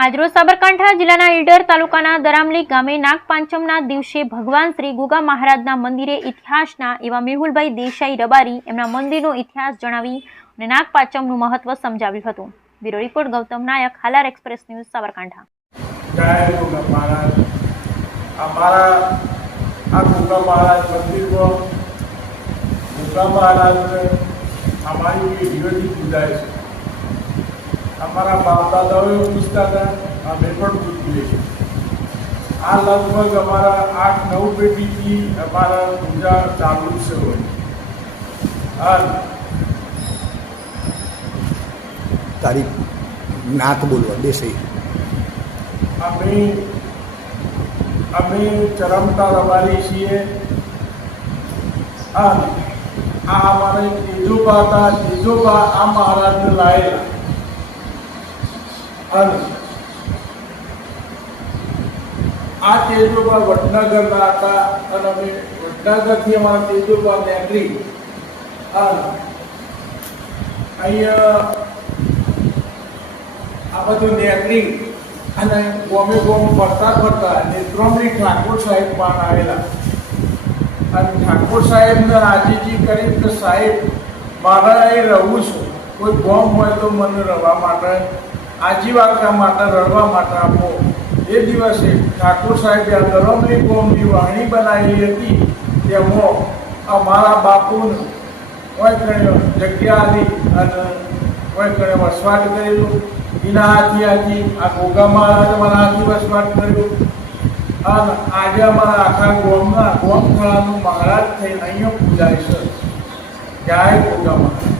આજરોજ સાબરકાંઠા જિલ્લાના ઈડર તાલુકાના દરામલી ગામે નાગપાંચમના દિવસે ભગવાન શ્રી ગુગા મહારાજના મંદિરે ઇતિહાસના એવા મેહુલભાઈ દેસાઈ રબારી એમના મંદિરનો ઇતિહાસ જણાવી અને નાગપાંચમનું મહત્વ સમજાવ્યું હતું. બ્યુરો રિપોર્ટ ગૌતમ નાયક, હાલાર એક્સપ્રેસ ન્યૂઝ, સાબરકાંઠા. જય ગુગા મહારાજ. આ ગુગા મહારાજ મંદિરમાં ગુગા મહારાજને અમારી પેઢીઓથી પૂજાય છે. અમારા બાપ દાદાઓએ પૂછતા હતા, અમે પણ પૂછીએ છીએ. આ લગભગ અમારા 8-9 પેઢીથી અમારા પૂજા ચાલુ છે હોય. તારી નાત બોલવા દેસાઈ. અમે ચરમતા રબારી છીએ. આ અમારે તેજોબા હતા. તેજોબા આ મહારાજને લાયેલા અને આ તેજોબા વડનગરના હતા અને અમે વડનગરથી અમારા તેજોબા નીકળી અને અહીંયા આ બધું નીકળી અને ગોમે ફરતા નેત્રોમલી ઠાકોર સાહેબ પાન આવેલા અને ઠાકોર સાહેબને રાજીજી કરી કે સાહેબ મારે અહીં રહું છું, કોઈ ગોમ હોય તો મને રહેવા માટે આજીવિકા માટે રડવા માટે આપો. એ દિવસે ઠાકોર સાહેબે આ દરમલી ગોમની વાણી બનાવેલી હતી. તેમાં અમારા બાપુને કોઈ જગ્યા આપી અને કોઈ વસવાટ કરેલું. એના હાથી આ ગોગા મહારાજ અમારા હાથી વસવાટ કર્યું અને આજે અમારા આખા ગોમથળાનું મહારાજ થઈને અહીંયા પૂજાય છે. જય ગોગા મહારાજ.